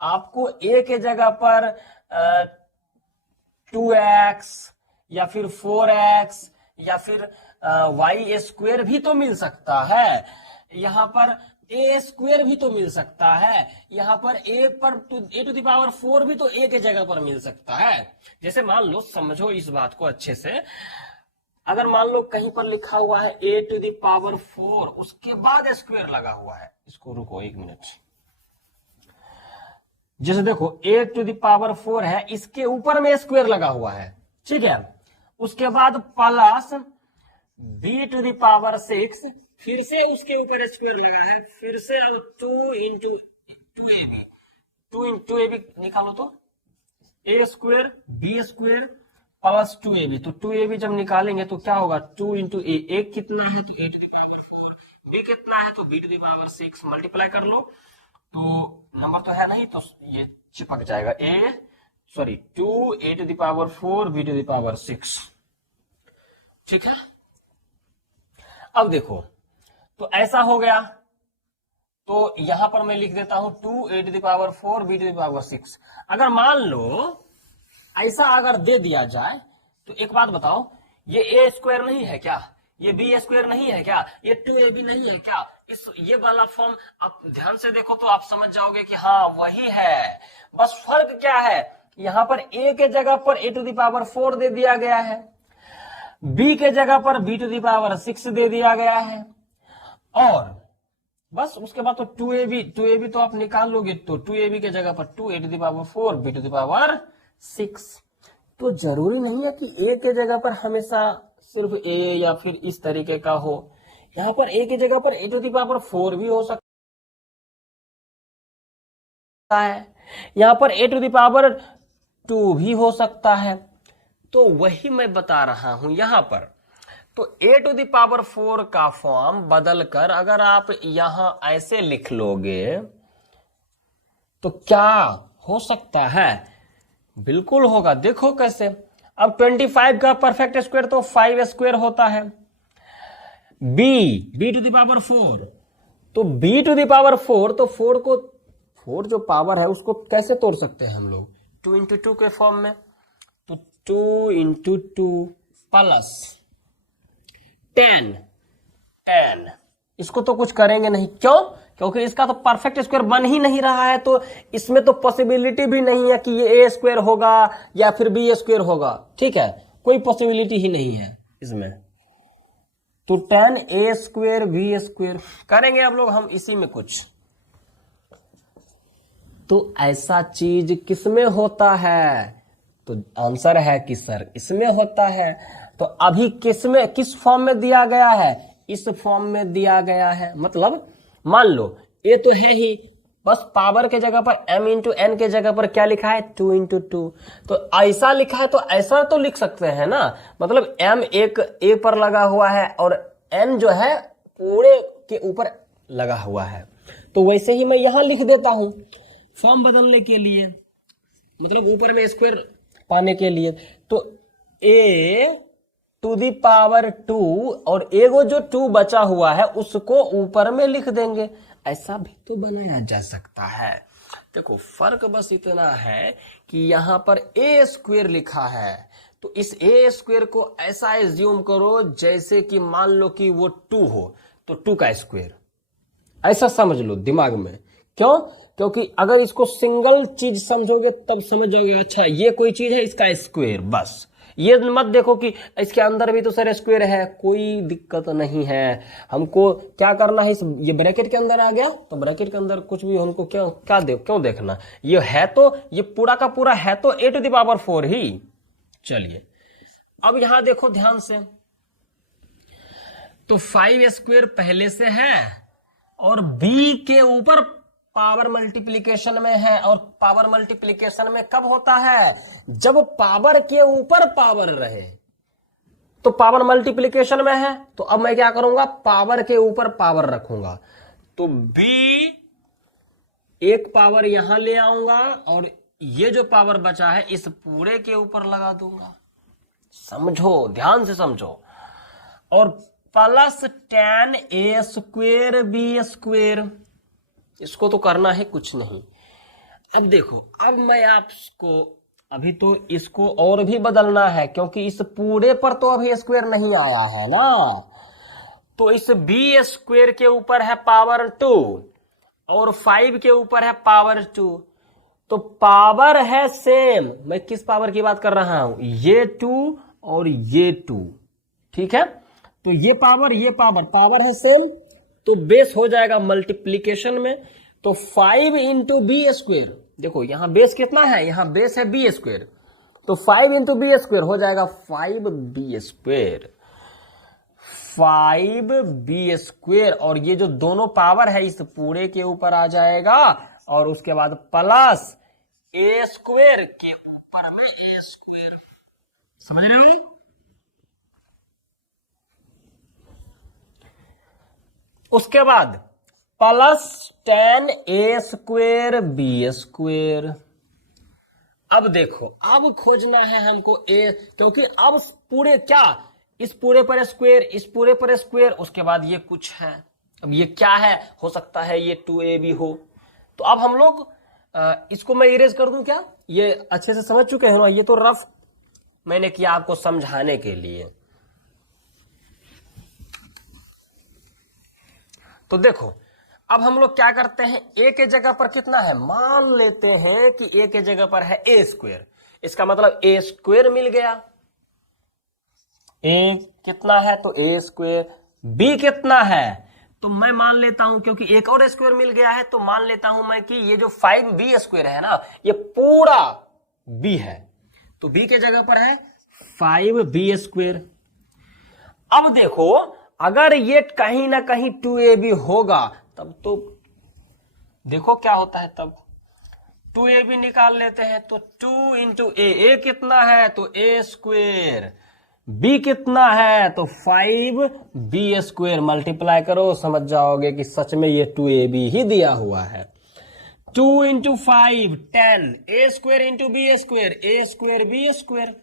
आपको ए के जगह पर 2x या फिर 4x या फिर y स्क्वायर भी तो मिल सकता है, यहां पर ए स्क्वायर भी तो मिल सकता है, यहां पर ए टू द पावर 4 भी तो ए के जगह पर मिल सकता है। जैसे मान लो, समझो इस बात को अच्छे से, अगर मान लो कहीं पर लिखा हुआ है ए टू द पावर 4 उसके बाद स्क्वायर लगा हुआ है, इसको रुको एक मिनट। जैसे देखो ए टू द पावर 4 है, इसके ऊपर में स्क्वायर लगा हुआ है, ठीक है, उसके बाद plus B to the power 6, फिर से उसके ऊपर स्क्वायर लगा है, फिर से अब 2 इंटू 2ab, 2 निकालो तो A square B square plus 2ab, तो 2ab जब निकालेंगे तो क्या होगा, 2 इंटू ए कितना है तो A to the power 4, B कितना है तो B to the power 6, multiply कर लो तो नंबर तो है नहीं तो ये चिपक जाएगा, 2 A to the power 4 B to the power 6, ठीक है। अब देखो तो ऐसा हो गया, तो यहां पर मैं लिख देता हूं 2 A to the power 4 B to the power 6। अगर मान लो ऐसा अगर दे दिया जाए तो एक बात बताओ, ये ए स्क्वायर नहीं है क्या, ये बी स्क्वायर नहीं है क्या, ये 2ab नहीं है क्या, ये वाला फॉर्म आप ध्यान से देखो तो आप समझ जाओगे कि हाँ वही है, बस फर्क क्या है, यहां पर ए के जगह पर ए टू द पावर 4 दे दिया गया है, बी के जगह पर बी टू द पावर 6 दे दिया गया है, और बस उसके बाद तो 2ab तो आप निकाल लोगे, तो 2ab के जगह पर 2 A to the power 4 B to the power 6। तो जरूरी नहीं है कि ए के जगह पर हमेशा सिर्फ ए या फिर इस तरीके का हो, यहां पर ए की जगह पर ए टू द पावर 4 भी हो सकता है, यहां पर ए टू द पावर 2 भी हो सकता है। तो वही मैं बता रहा हूं यहां पर, तो ए टू द पावर 4 का फॉर्म बदलकर अगर आप यहां ऐसे लिख लोगे तो क्या हो सकता है, बिल्कुल होगा। देखो कैसे, अब 25 का परफेक्ट स्क्वायर तो 5 स्क्वायर होता है, बी टू द पावर 4, तो बी टू द पावर 4, तो 4 जो पावर है उसको कैसे तोड़ सकते हैं हम लोग, 2 इंटू 2 के फॉर्म में, तो 2 इंटू 2 प्लस 10, इसको तो कुछ करेंगे नहीं, क्यों, क्योंकि इसका तो परफेक्ट स्क्वायर बन ही नहीं रहा है, तो इसमें तो पॉसिबिलिटी भी नहीं है कि ये ए स्क्वायर होगा या फिर बी स्क्वायर होगा, ठीक है, कोई पॉसिबिलिटी ही नहीं है इसमें। तो 10 ए स्क्वायर बी स्क्वायर करेंगे अब लोग हम इसी में कुछ। तो ऐसा चीज किसमें होता है, तो आंसर है कि सर इसमें होता है। तो अभी किस फॉर्म में दिया गया है, इस फॉर्म में दिया गया है, मतलब मान लो ए तो है ही, बस पावर के जगह पर m इंटू एन के जगह पर क्या लिखा है 2 इंटू 2, तो ऐसा लिखा है तो ऐसा तो लिख सकते हैं ना, मतलब m एक ए पर लगा हुआ है और n जो है पूरे के ऊपर लगा हुआ है, तो वैसे ही मैं यहां लिख देता हूं फॉर्म बदलने के लिए, मतलब ऊपर में स्क्वायर पाने के लिए। तो a टू दी पावर 2 और एगो जो 2 बचा हुआ है उसको ऊपर में लिख देंगे, ऐसा भी तो बनाया जा सकता है। देखो फर्क बस इतना है कि यहां पर ए स्क्वायर लिखा है, तो इस ए स्क्वायर को ऐसा एज्यूम करो जैसे कि मान लो कि वो 2 हो, तो 2 का स्क्वायर, ऐसा समझ लो दिमाग में। क्यों, क्योंकि अगर इसको सिंगल चीज समझोगे तब समझ जाओगे अच्छा ये कोई चीज है इसका स्क्वायर, बस ये मत देखो कि इसके अंदर भी तो सर स्क्वायर है, कोई दिक्कत नहीं है। हमको क्या करना है, ये ब्रैकेट के अंदर आ गया तो ब्रैकेट के अंदर कुछ भी हमको क्यों देखना, ये है तो ये पूरा का पूरा है तो ए टू द पावर 4 ही। चलिए अब यहां देखो ध्यान से, तो 5 स्क्वायर पहले से है और बी के ऊपर पावर मल्टीप्लिकेशन में है, और पावर मल्टीप्लिकेशन में कब होता है, जब पावर के ऊपर पावर रहे, तो पावर मल्टीप्लीकेशन में है, तो अब मैं क्या करूंगा, पावर के ऊपर पावर रखूंगा, तो b एक पावर यहां ले आऊंगा और ये जो पावर बचा है इस पूरे के ऊपर लगा दूंगा। समझो, ध्यान से समझो। और plus tan a square b square, इसको तो करना है कुछ नहीं। अब देखो, अब मैं आपको अभी तो इसको और भी बदलना है, क्योंकि इस पूरे पर तो अभी स्क्वेयर नहीं आया है ना। तो इस b स्क्वेर के ऊपर है पावर 2 और 5 के ऊपर है पावर 2, तो पावर है सेम। मैं किस पावर की बात कर रहा हूं, ये 2 और ये 2, ठीक है। तो ये पावर है सेम, तो बेस हो जाएगा मल्टीप्लीकेशन में। तो 5 इंटू बी स्क्वेयर, देखो यहां बेस कितना है, यहां बेस है बी स्क्वेयर, तो 5 इंटू बी स्क्वेयर हो जाएगा 5b स्क्वेयर, 5b स्क्वेयर। और ये जो दोनों पावर है इस पूरे के ऊपर आ जाएगा, और उसके बाद प्लस a स्क्वेयर के ऊपर में a स्क्वेयर। समझ रहे हो? उसके बाद plus tan a square b square. अब देखो, अब खोजना है हमको a, क्योंकि अब पूरे क्या, इस पूरे पर स्क्वेयर, इस पूरे पर स्क्वेयर, उसके बाद ये कुछ है। अब ये क्या है, हो सकता है ये 2ab हो। तो अब हम लोग इसको मैं इरेज कर दूं क्या, ये अच्छे से समझ चुके हैं ना, ये तो रफ मैंने किया आपको समझाने के लिए। तो देखो, अब हम लोग क्या करते हैं, a के जगह पर कितना है, मान लेते हैं कि a के जगह पर है a स्क्वेयर, इसका मतलब a स्क्वेयर मिल गया। a कितना है, तो a स्क्वेयर। b कितना है, तो मैं मान लेता हूं, क्योंकि एक और स्क्वेयर मिल गया है, तो मान लेता हूं मैं कि ये जो 5b स्क्वेयर है ना, ये पूरा b है, तो b के जगह पर है 5b स्क्वेयर। अब देखो, अगर ये कहीं ना कहीं 2ab होगा, तब तो देखो क्या होता है, तब 2ab निकाल लेते हैं, तो 2 इंटू a कितना है, तो a स्क्वेयर, b कितना है, तो 5b स्क्वेयर। मल्टीप्लाई करो, समझ जाओगे कि सच में ये 2ab ही दिया हुआ है। 2 into 5 10, a square into b square, a square b square.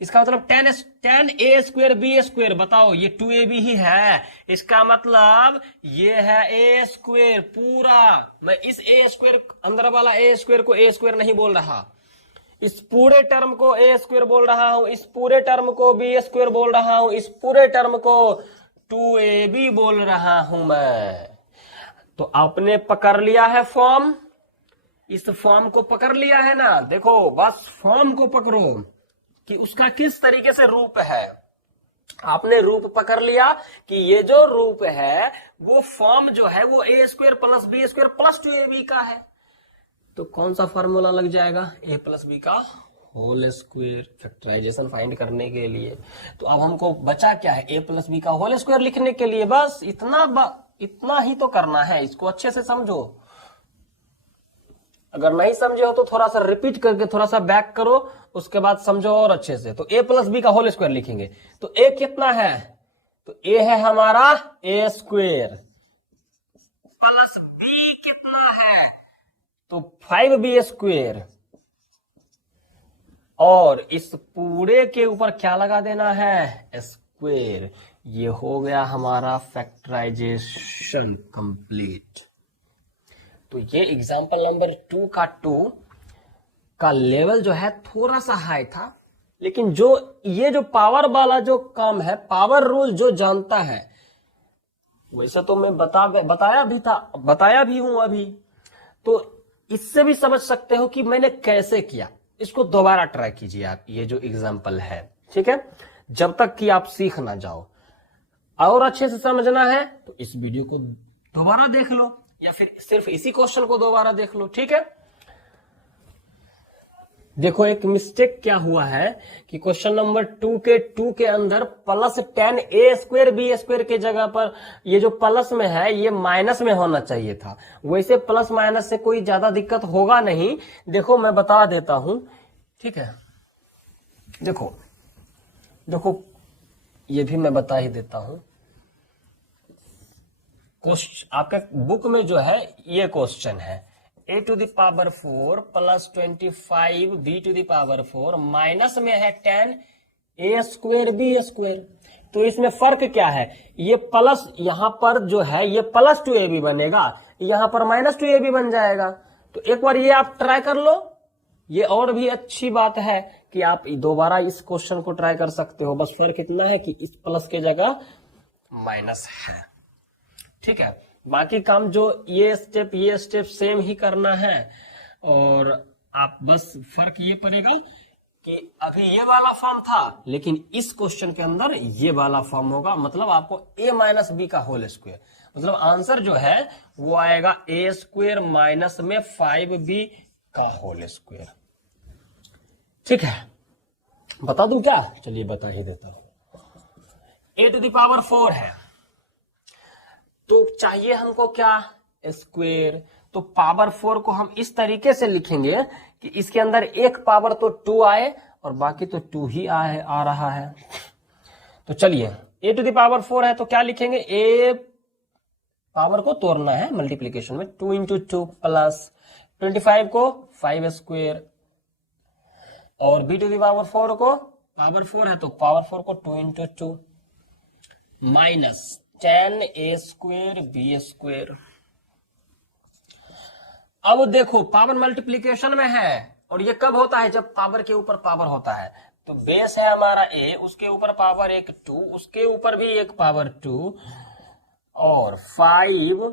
इसका मतलब 10 a स्क्वेयर b स्क्वेयर, बताओ ये 2ab ही है। इसका मतलब ये है a स्क्वेयर पूरा। मैं इस a स्क्वेयर, अंदर वाला a स्क्वेयर को a स्क्वेयर नहीं बोल रहा, इस पूरे टर्म को a स्क्वेयर बोल रहा हूं, इस पूरे टर्म को b स्क्वेयर बोल रहा हूं, इस पूरे टर्म को 2ab बोल रहा हूं मैं। तो आपने पकड़ लिया है फॉर्म, इस फॉर्म को पकड़ लिया है ना। देखो, बस फॉर्म को पकड़ो कि उसका किस तरीके से रूप है। आपने रूप पकड़ लिया कि ये जो रूप है वो फॉर्म जो है वो a square plus b square plus 2ab का है। तो कौन सा फॉर्मूला लग जाएगा, a प्लस बी का होल स्क्वेयर, फैक्टराइजेशन फाइंड करने के लिए। तो अब हमको बचा क्या है, a प्लस बी का होल स्क्वेयर लिखने के लिए। बस इतना ही तो करना है, इसको अच्छे से समझो। अगर नहीं समझे हो तो थोड़ा सा रिपीट करके थोड़ा सा बैक करो, उसके बाद समझो और अच्छे से। तो a प्लस बी का होल स्क्वायर लिखेंगे, तो a कितना है, तो a है हमारा a स्क्वेयर, प्लस b कितना है, तो 5b स्क्वेयर, और इस पूरे के ऊपर क्या लगा देना है, स्क्वेयर। ये हो गया हमारा फैक्टराइजेशन कंप्लीट। तो ये एग्जांपल नंबर 2 का लेवल जो है थोड़ा सा हाई था, लेकिन जो ये जो पावर वाला जो काम है, पावर रूल जो जानता है, वैसे तो मैं बताया भी हूं अभी। तो इससे भी समझ सकते हो कि मैंने कैसे किया। इसको दोबारा ट्राई कीजिए आप, ये जो एग्जांपल है, ठीक है, जब तक कि आप सीख ना जाओ। और अच्छे से समझना है तो इस वीडियो को दोबारा देख लो, या फिर सिर्फ इसी क्वेश्चन को दोबारा देख लो, ठीक है। देखो, एक मिस्टेक क्या हुआ है कि क्वेश्चन नंबर 2 के अंदर plus 10 a square b square के जगह पर ये जो प्लस में है ये माइनस में होना चाहिए था। वैसे प्लस माइनस से कोई ज्यादा दिक्कत होगा नहीं। देखो, मैं बता देता हूं, ठीक है। देखो ये भी मैं बता ही देता हूं। आपके बुक में जो है ये क्वेश्चन है a⁴ प्लस 25 b⁴ माइनस में है 10 a² b²। तो इसमें फर्क क्या है, ये प्लस यहां पर जो है ये प्लस 2ab बनेगा, यहां पर माइनस 2ab बन जाएगा। तो एक बार ये आप ट्राई कर लो। ये और भी अच्छी बात है कि आप दोबारा इस क्वेश्चन को ट्राई कर सकते हो, बस फर्क इतना है कि इस प्लस के जगह माइनस है। ठीक है, बाकी काम जो ये स्टेप सेम ही करना है। और आप बस फर्क ये पड़ेगा कि अभी ये वाला फॉर्म था, लेकिन इस क्वेश्चन के अंदर ये वाला फॉर्म होगा, मतलब आपको a - b का होल स्क्वायर, मतलब आंसर जो है वो आएगा a² माइनस में 5b का होल स्क्वायर। ठीक है, बता दूं क्या? चलिए बता ही देता हूं। a⁴ है तो चाहिए हमको क्या, स्क्वायर। तो पावर 4 को हम इस तरीके से लिखेंगे कि इसके अंदर एक पावर तो 2 आए और बाकी तो 2 ही आ रहा है। तो चलिए a⁴ है तो क्या लिखेंगे, a पावर को तोड़ना है मल्टीप्लीकेशन में, 2 × 2 प्लस 25 को 5² और b⁴ को पावर 4 है तो पावर 4 को 2 × 2 माइनस 10 a² b²। अब देखो पावर मल्टीप्लीकेशन में है और ये कब होता है, जब पावर के ऊपर पावर होता है। तो बेस है हमारा a, उसके ऊपर पावर एक 2, उसके ऊपर भी एक पावर 2 और 5²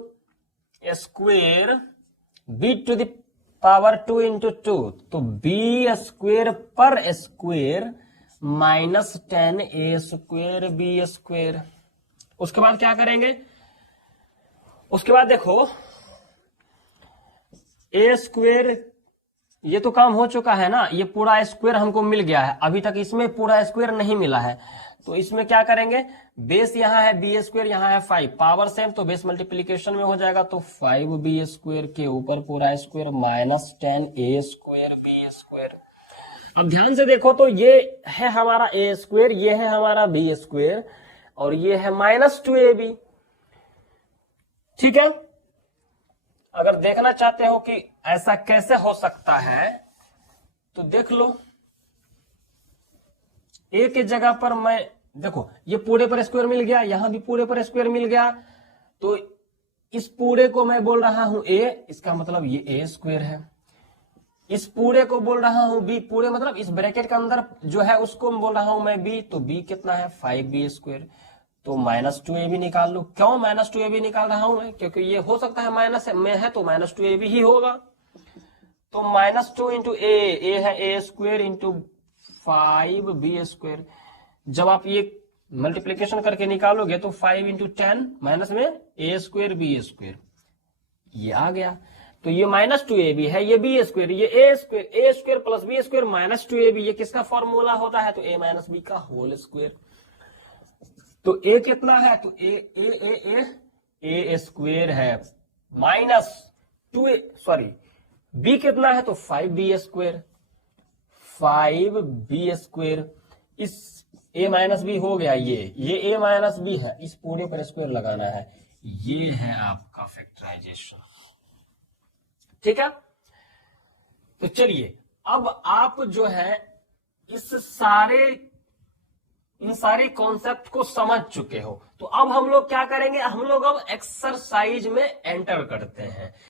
b⁴ 2 × 2, तो b² पर स्क्वायर माइनस 10 a² b²। उसके बाद क्या करेंगे, उसके बाद देखो a², ये तो काम हो चुका है ना, ये पूरा स्क्वायर हमको मिल गया है, अभी तक इसमें पूरा स्क्वायर नहीं मिला है। तो इसमें क्या करेंगे, बेस यहां है b², यहां है 5, पावर सेम तो बेस मल्टीप्लीकेशन में हो जाएगा, तो 5b² के ऊपर पूरा स्क्वायर माइनस 10 a² b²। अब ध्यान से देखो तो ये है हमारा a², ये है हमारा b² और ये है माइनस 2ab। ठीक है, अगर देखना चाहते हो कि ऐसा कैसे हो सकता है तो देख लो। a के जगह पर मैं देखो ये पूरे पर स्क्वायर मिल गया, यहां भी पूरे पर स्क्वायर मिल गया, तो इस पूरे को मैं बोल रहा हूं a, इसका मतलब ये a² है। इस पूरे को बोल रहा हूं b, पूरे मतलब इस ब्रैकेट के अंदर जो है उसको बोल रहा हूं मैं b, तो b कितना है 5b²। तो माइनस 2ab निकाल लो। क्यों माइनस 2ab निकाल रहा हूं मैं, क्योंकि ये हो सकता है माइनस में है तो माइनस 2ab ही होगा। तो माइनस 2 × a है a² × 5b²। जब आप ये मल्टीप्लीकेशन करके निकालोगे तो 5 × 10 माइनस में a² b², ये आ गया। तो ये माइनस 2ab है, ये b², ये a² plus b² minus 2ab, ये किसका फॉर्मूला होता है, तो a - b का होल स्क्वायर। तो a कितना है, तो a² है माइनस 2a, सॉरी b कितना है, तो 5b², 5b²। इस a - b हो गया, ये a - b है, इस पूरे पर स्क्वायर लगाना है, ये है आपका फैक्टराइजेशन। ठीक है, तो चलिए अब आप जो है इन सारे कॉन्सेप्ट को समझ चुके हो, तो अब हम लोग क्या करेंगे, हम लोग अब एक्सरसाइज में एंटर करते हैं।